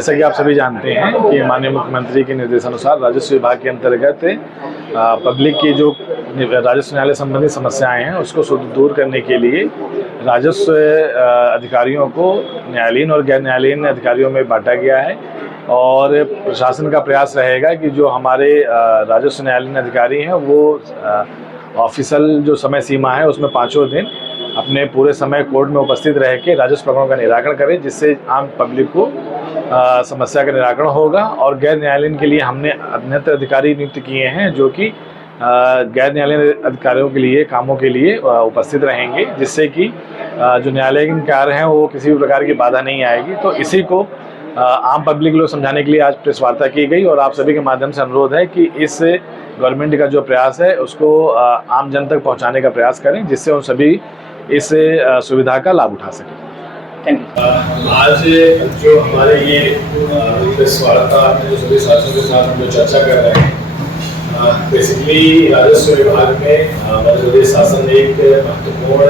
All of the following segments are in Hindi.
जैसा कि आप सभी जानते हैं कि माननीय मुख्यमंत्री के निर्देशानुसार राजस्व विभाग के अंतर्गत पब्लिक की जो राजस्व न्यायालय संबंधी समस्याएं हैं उसको दूर करने के लिए राजस्व अधिकारियों को न्यायालयीन और गैर न्यायालयीन अधिकारियों में बांटा गया है। और प्रशासन का प्रयास रहेगा कि जो हमारे राजस्व न्यायालयीन अधिकारी हैं वो ऑफिशियल जो समय सीमा है उसमें 5 दिन अपने पूरे समय कोर्ट में उपस्थित रह के राजस्व प्रकरणों का निराकरण करें, जिससे आम पब्लिक को समस्या का निराकरण होगा। और गैर न्यायालयीन के लिए हमने अन्यत्र अधिकारी नियुक्त किए हैं जो कि गैर न्यायालयीन अधिकारियों के लिए कामों के लिए उपस्थित रहेंगे, जिससे कि जो न्यायालयीन कार्य हैं वो किसी भी प्रकार की बाधा नहीं आएगी। तो इसी को आम पब्लिक लोग समझाने के लिए आज प्रेस वार्ता की गई और आप सभी के माध्यम से अनुरोध है कि इस गवर्नमेंट का जो प्रयास है उसको आम जन तक पहुंचाने का प्रयास करें, जिससे उन सभी इस सुविधा का लाभ उठा सकें। Thank you. आज जो हमारे ये प्रेस वार्ता जो सभी साथियों के साथ हम जो चर्चा कर रहे हैं, बेसिकली राजस्व विभाग में मध्य प्रदेश शासन ने एक महत्वपूर्ण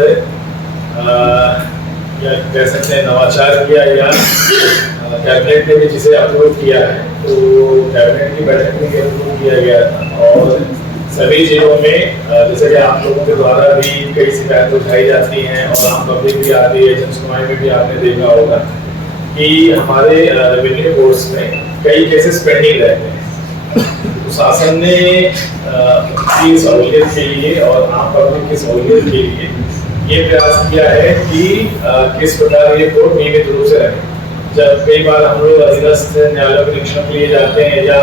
या कह सकते हैं नवाचार किया या कैबिनेट ने भी जिसे अप्रूव किया है, तो कैबिनेट की बैठक में अप्रूव किया गया था। और सभी जिलों में जैसे कि आप लोगों के द्वारा भी कई शिकायतें उठाई जाती हैं और आम पब्लिक भी आती है, जनसुनवाई में भी आपने देखा होगा कि हमारे रेवेन्यू कोर्ट्स में कई केसेस पेंडिंग रहते हैं। तो शासन ने की सहूलियत के लिए और आम पब्लिक की सहूलियत के लिए ये प्रयास किया है कि किस प्रकार ये कोर्ट नियमित रूप से रहे। जब कई बार हम लोग अधीनस्थ न्यायालयों के निरीक्षण के लिए जाते हैं या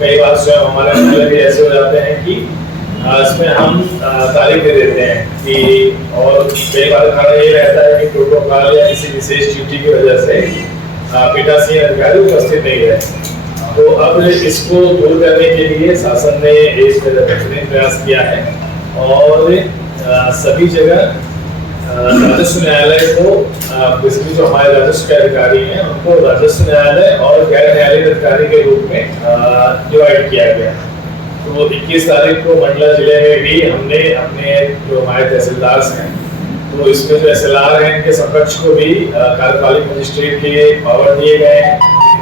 कई बार स्वयं हमारे न्यायालय भी ऐसे हो जाते हैं कि इसमें हम तारीख दे देते हैं कि, और कई बार कारण ये रहता है कि प्रोटोकॉल या किसी विशेष ड्यूटी की वजह से पीठासीन अधिकारी उपस्थित नहीं रहे। तो अब इसको दूर करने के लिए शासन ने एक बेहतरीन प्रयास किया है और सभी जगह राजस्व न्यायालय को बेसिकली जो हमारे राजस्व के अधिकारी हैं उनको राजस्व न्यायालय और गैर न्यायालयीन अधिकारी के रूप में डिवाइड किया गया। तो 21 तारीख को मंडला जिले में भी हमने अपने जो हमारे तहसीलदार हैं, तो इसमें जो SLR हैं इनके समकक्ष को भी कार्यपालिक मजिस्ट्रेट के पावर दिए गए हैं,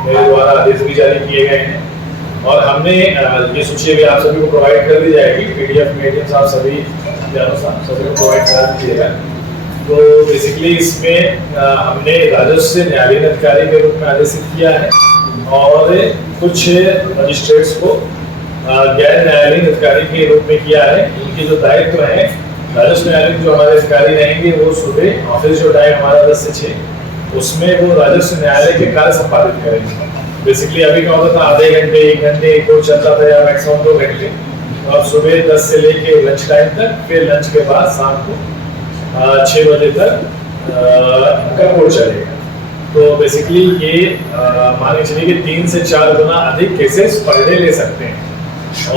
मेरे द्वारा आदेश भी जारी किए गए हैं। और हमने ये सूची भी आप सभी को प्रोवाइड कर दी जाएगी, PDF मीडियम्स आप सभी सभी को प्रोवाइड करा दीजिएगा। तो बेसिकली इसमें हमने राजस्व न्यायालयीन अधिकारी के रूप में आदेशित किया है और कुछ मजिस्ट्रेट्स को गैर न्यायालयीन अधिकारी के रूप में किया है। इनके जो दायित्व हैं, राजस्व न्यायालयीन जो हमारे अधिकारी रहेंगे वो सुबह ऑफिस जो टाइम हमारा 10 से 6 उसमें वो राजस्व न्यायालय के कार्य संपादित करेंगे। बेसिकली अभी क्या होता था, आधे घंटे 1 घंटे कोर्ट चलता था या मैक्सिमम 2 घंटे, और सुबह 10 से लेके लंच टाइम तक, फिर लंच के बाद शाम को 6 बजे तक इनका कोर्ट चलेगा। तो बेसिकली ये मान के चलिए कि 3 से 4 गुना अधिक केसेस पर डे ले सकते हैं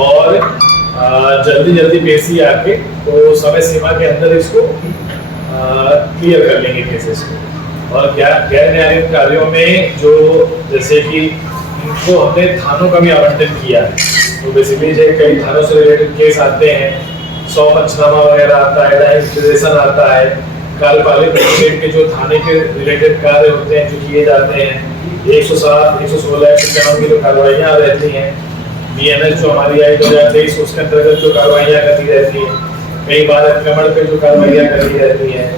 और जल्दी पेशी आके तो समय सीमा के अंदर इसको क्लियर कर लेंगे केसेस को। और गैर न्यायालयीन कार्यों में जो जैसे कि इनको हमने थानों का भी आवंटन किया है, तो बेसिकली जो कई थानों से रिलेटेड केस आते हैं, 100 पंचनामा वगैरह आता है, डायरेक्शन आता है, कार्यपालिक मजिस्ट्रेट के जो थाने के रिलेटेड कार्य होते हैं जो किए जाते हैं, 107, 116, 191 की जो कार्रवाइयाँ रहती हैं, BNS जो हमारी आई 2023 उसके अंतर्गत जो कार्रवाइयाँ करती रहती हैं, कई बार अतिक्रमण पे जो कार्रवाइयाँ करती रहती हैं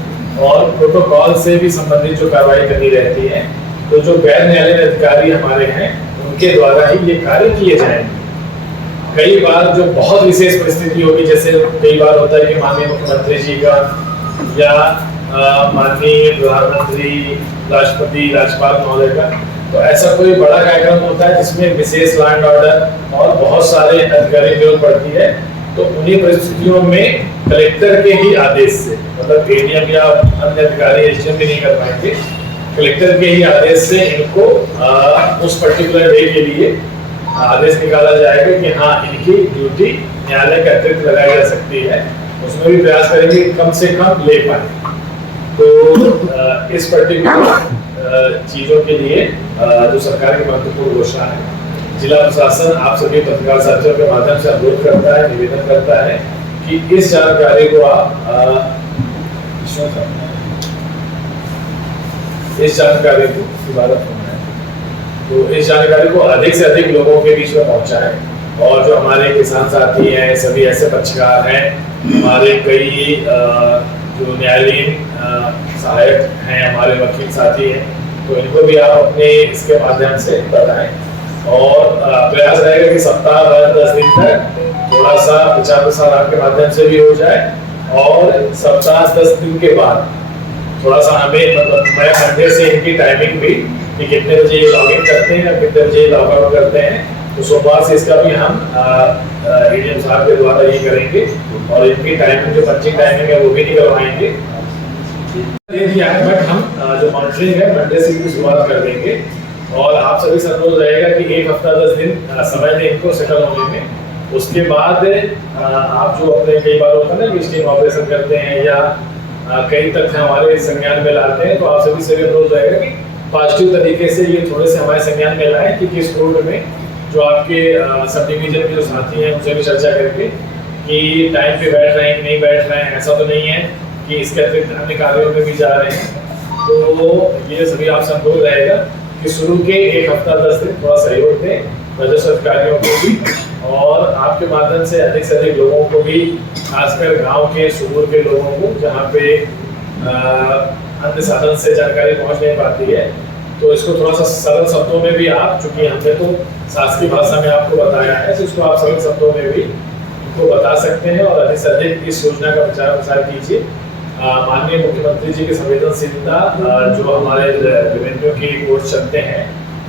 और प्रोटोकॉल से भी संबंधित जो कार्रवाई करनी रहती है, तो जो गैर न्यायालयीन अधिकारी हमारे हैं उनके द्वारा ही ये कार्य किए जाएंगे। कई बार जो बहुत विशेष परिस्थिति होगी, जैसे कई बार होता है कि माननीय मुख्यमंत्री जी का या माननीय प्रधानमंत्री, राष्ट्रपति, राज्यपाल महोदय का, तो ऐसा कोई बड़ा कार्यक्रम होता है जिसमें विशेष लॉ एंड ऑर्डर और बहुत सारे अधिकारी की जरूरत पड़ती है, तो उन्हीं परिस्थितियों में कलेक्टर के ही आदेश से, मतलब ADM या अन्य अधिकारी SDM भी नहीं कर पाएंगे, कलेक्टर के ही आदेश से इनको उस पर्टिकुलर डे के लिए आदेश निकाला जाएगा कि हाँ इनकी ड्यूटी न्यायालय के अतिरिक्त लगाई जा सकती है। उसमें भी प्रयास करेंगे कम से कम ले पाए। तो इस पर्टिकुलर चीजों के लिए जो सरकार की महत्वपूर्ण घोषणा है, जिला प्रशासन आप सभी पत्रकार साथियों के माध्यम से अनुरोध करता है, निवेदन करता है कि इस जानकारी को आप इस जानकारी को तो इस जानकारी को अधिक से अधिक लोगों के बीच में पहुंचाएं। और जो हमारे किसान साथी हैं, सभी ऐसे पक्षकार हैं, हमारे कई जो न्यायालयीन सहायक हैं, हमारे वकील साथी हैं, तो इनको भी आप अपने इसके माध्यम से बताएं। और प्रयास रहेगा कि सप्ताह भर 10 दिन तक थोड़ा सा प्रचार प्रसार आपके माध्यम से भी हो जाए, और सप्ताह 10 दिन के बाद थोड़ा सा हमें मतलब मैं मंडे से इनकी टाइमिंग भी कि कितने बजे ये लॉग इन करते हैं और कितने बजे लॉग आउट करते हैं, तो सोमवार से इसका भी हम एडीएम साहब के द्वारा ये करेंगे, और इनकी टाइमिंग जो पंचिंग टाइमिंग है वो भी निकलवाएंगे। बट हम जो मॉनिटरिंग है मंडे से भी शुरुआत कर देंगे, और आप सभी से अनुरोध रहेगा कि एक हफ्ता 10 दिन समय दें इनको सेटल होने में। उसके बाद आप जो अपने कई बार होता है ना कि स्टिंग ऑपरेशन करते हैं या कई तथ्य हमारे संज्ञान में लाते हैं, तो आप सभी से अनुरोध रहेगा कि पॉजिटिव तरीके से ये थोड़े से हमारे संज्ञान में लाएं कि किस कोर्ट में जो आपके सब डिवीजन के जो साथी हैं उनसे भी चर्चा करके कि टाइम पे बैठ रहे हैं नहीं बैठ रहे हैं, ऐसा तो नहीं है कि इसके अतिरिक्त अन्य कार्यों में भी जा रहे हैं। तो ये सभी आपसे अनुरोध रहेगा कि शुरू के एक हफ्ता 10 दिन थोड़ा सहयोग दें राजस्व अधिकारियों को भी, और आपके माध्यम से अधिक लोगों को भी, खासकर गांव के सुदूर के लोगों को जहां पे अन्य साधन से जानकारी पहुंच नहीं पाती है, तो इसको थोड़ा सा सरल शब्दों में भी आप, चूंकि हमने तो शासकीय भाषा में आपको बताया है, तो इसको आप सरल शब्दों में भी उनको बता सकते हैं, और अधिक से अधिक इस योजना का प्रचार प्रसार कीजिए। माननीय मुख्यमंत्री जी की संवेदनशीलता, जो हमारे रेवेन्यू की कोर्ट चलते हैं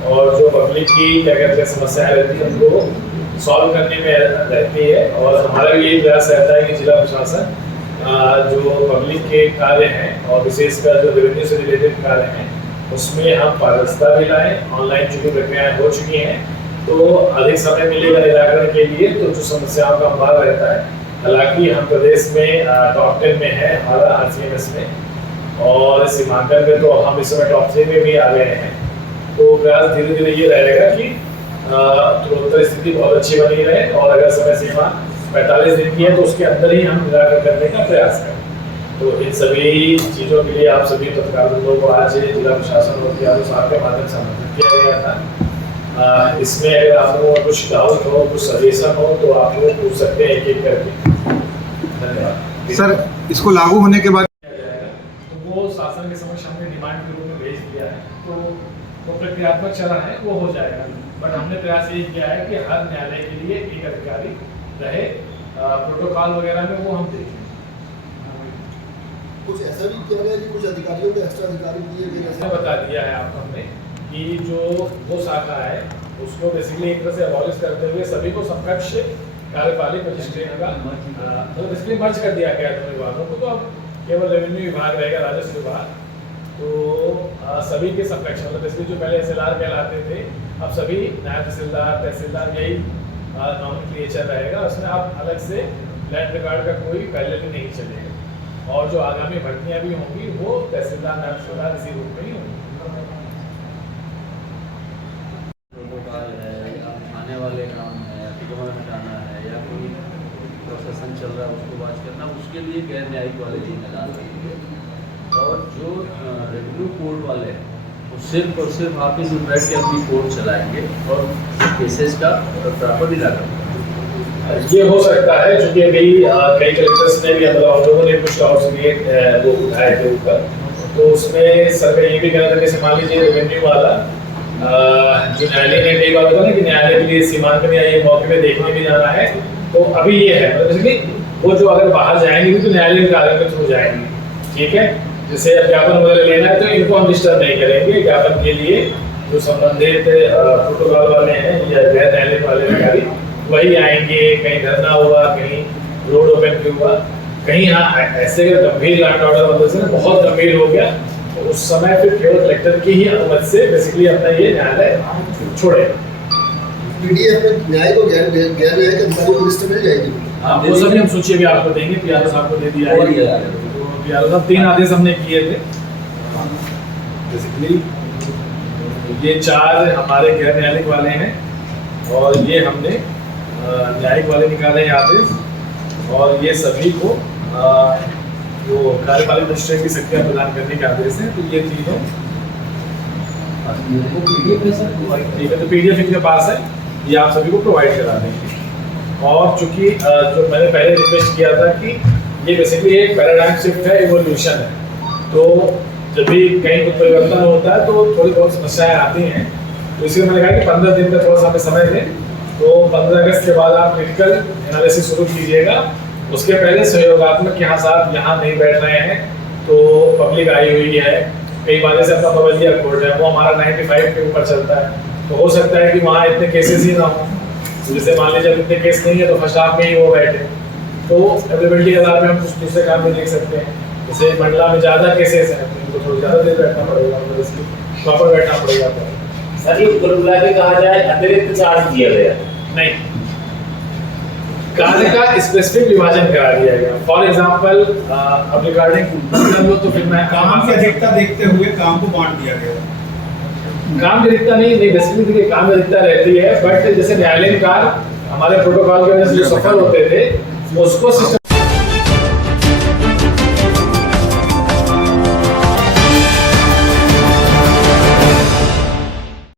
और जो पब्लिक की क्या कहते हैं समस्याएं रहती हैं उनको सॉल्व करने में रहती है, और हमारा भी यही प्रयास रहता है कि जिला प्रशासन जो पब्लिक के कार्य हैं और विशेषकर जो रेवेन्यू से रिलेटेड कार्य हैं उसमें हम पारदर्शिता भी लाएं। ऑनलाइन चूंकि प्रक्रियाएं हो चुकी हैं तो अधिक समय मिलेगा निराकरण के लिए, तो जो समस्याओं का अंबार रहता है, हालांकि हम प्रदेश में टॉप 10 में है हमारा RCMS में, और सीमांकन में तो हम इस समय टॉप 3 में भी आ गए हैं। तो प्रयास धीरे धीरे ये रहेगा कि उत्तर स्थिति बहुत अच्छी बनी रहे, और अगर समय सीमा 45 दिन की है तो उसके अंदर ही हम निराकरण करने का प्रयास करें। तो इन सभी चीज़ों के लिए आप सभी पत्रकार बंधुओं को आज जिला प्रशासन और यादव साहब के माध्यम से आमंत्रित किया गया था। इसमें अगर आप लोगों को कुछ डाउट हो, कुछ सजेशन हो, तो आप लोग पूछ सकते हैं एक एक करके। धन्यवाद सर। इसको लागू होने के बाद तो वो शासन के समक्ष हमने डिमांड के रूप में भेज दिया है, तो वो प्रक्रियात्मक चरण है, वो हो जाएगा। बट हमने प्रयास ये किया है कि हर न्यायालय के लिए एक अधिकारी रहे, प्रोटोकॉल वगैरह में वो हम देखें। कुछ ऐसा भी किया गया कि कुछ अधिकारियों को एक्स्ट्रा अधिकारी दिए गए, ऐसा बता दिया है आपको हमने कि जो वो शाखा है उसको बेसिकली एक तरह से अबॉलिश करते हुए सभी को समकक्ष कार्यपालिक मजिस्ट्रेट का मतलब बेसिकली मर्ज कर दिया गया दोनों विभागों को, तो अब केवल रेवेन्यू विभाग रहेगा, राजस्व विभाग, तो सभी के समकक्ष मतलब बेसिकली जो पहले SLR कहलाते थे अब सभी नायब तहसीलदार यही नॉमेनक्लेचर रहेगा। उसमें आप अलग से लैंड रिकॉर्ड का कोई पहले भी नहीं चलेगा, और जो आगामी भर्तियां भी होंगी वो तहसीलदार नायब तहसीलदार इसी रूप में ही होंगी। प्रोटोकॉल है या आने वाले काम है या टिकट हटाना है या कोई प्रोसेसन चल रहा है उसको वाच करना, उसके लिए गैर न्यायिक वाले जिम्मेदार रहेंगे, और जो रेवेन्यू कोर्ट वाले हैं वो सिर्फ और सिर्फ ऑफिस में बैठ के अपनी कोर्ट चलाएंगे और केसेस का प्रॉपर निराकरण। ये हो सकता है क्योंकि अभी कई कलेक्टर्स ने भी मतलब हम लोगों ने कुछ डाउट्स लिए वो उठाए थे ऊपर, तो उसमें सर का ये भी कहना था कि मान लीजिए रेवेन्यू वाला जो न्यायालय ने कई बार होता है ना कि न्यायालय के लिए सीमांकन या ये मौके पे देखने भी जाना है, तो अभी ये है मतलब वो जो अगर बाहर जाएंगे भी तो न्यायालय के कार्य के थ्रू जाएंगे, ठीक है। जैसे अब ज्ञापन वगैरह लेना है तो इनको हम डिस्टर्ब नहीं करेंगे, ज्ञापन के लिए जो संबंधित प्रोटोकॉल वाले हैं या गैर न्यायालय वाले अधिकारी वही आएंगे। कहीं धरना हुआ, कहीं रोड ओपन भी हुआ, कहीं हाँ ऐसे गंभीर लैंड ऑर्डर मतलब से बहुत गंभीर हो गया तो उस समय फिर केवल कलेक्टर की ही अनुमति से बेसिकली अपना ये न्यायालय छोड़े। PDF में न्याय को गैर न्यायिक अधिकारियों को लिस्ट मिल जाएगी। वो सभी हम सोचिए भी आपको देंगे, PRO साहब को दे दिया है, तो PRO साहब 3 आदेश हमने किए थे बेसिकली। ये 4 हमारे गैर न्यायालिक वाले हैं और ये हमने न्यायिक वाले निकाले हैं आदेश, और ये सभी को जो कार्यपालिक मजिस्ट्रेट की शक्तियां प्रदान करने के आदेश हैं। तो ये तीनों वो PDF है सर, ठीक है, तो PDF इनके पास है, ये आप सभी को प्रोवाइड करा देंगे। और चूंकि जो मैंने पहले रिक्वेस्ट किया था कि ये बेसिकली एक पैराडाइम शिफ्ट है, इवोल्यूशन है, तो जब भी कहीं कुछ परिवर्तन होता है तो थोड़ी बहुत समस्याएं आती हैं, तो इसलिए मैंने कहा कि 15 दिन का थोड़ा सा हमें समय दें। तो 15 अगस्त के बाद आप क्रिटिकल एनालिसिस शुरू कीजिएगा। उसके पहले सहयोगात्मक यहाँ साथ यहाँ नहीं बैठ रहे हैं, तो पब्लिक आई हुई है, कई बार जैसे अपना बबलिया कोर्ट है वो हमारा 95 के ऊपर चलता है, तो हो सकता है कि वहाँ इतने केसेस ही ना हो। जैसे मान लीजिए जब इतने केस नहीं है तो फर्स्ट हाफ में ही वो बैठे, तो अवेलेबिलिटी के आधार पे हम कुछ दूसरे काम में देख सकते हैं। जैसे मंडला में ज़्यादा केसेस हैं तो इनको थोड़ी ज़्यादा देर बैठना पड़ेगा, मतलब इसकी प्रॉपर बैठना पड़ेगा। सर ये कुल मिला के कहा जाए अतिरिक्त चार्ज दिया गया नहीं, कार्य का स्पेसिफिक विभाजन करा दिया गया। फॉर एग्जाम्पल अब रिगार्डिंग तो फिर मैं काम की अधिकता देखते हुए काम को बांट दिया गया। काम की अधिकता नहीं बेसिकली देखिए काम की अधिकता रहती है, बट जैसे न्यायालयीन कार्य हमारे प्रोटोकॉल की वजह से जो सफल होते थे उसको सिस्टम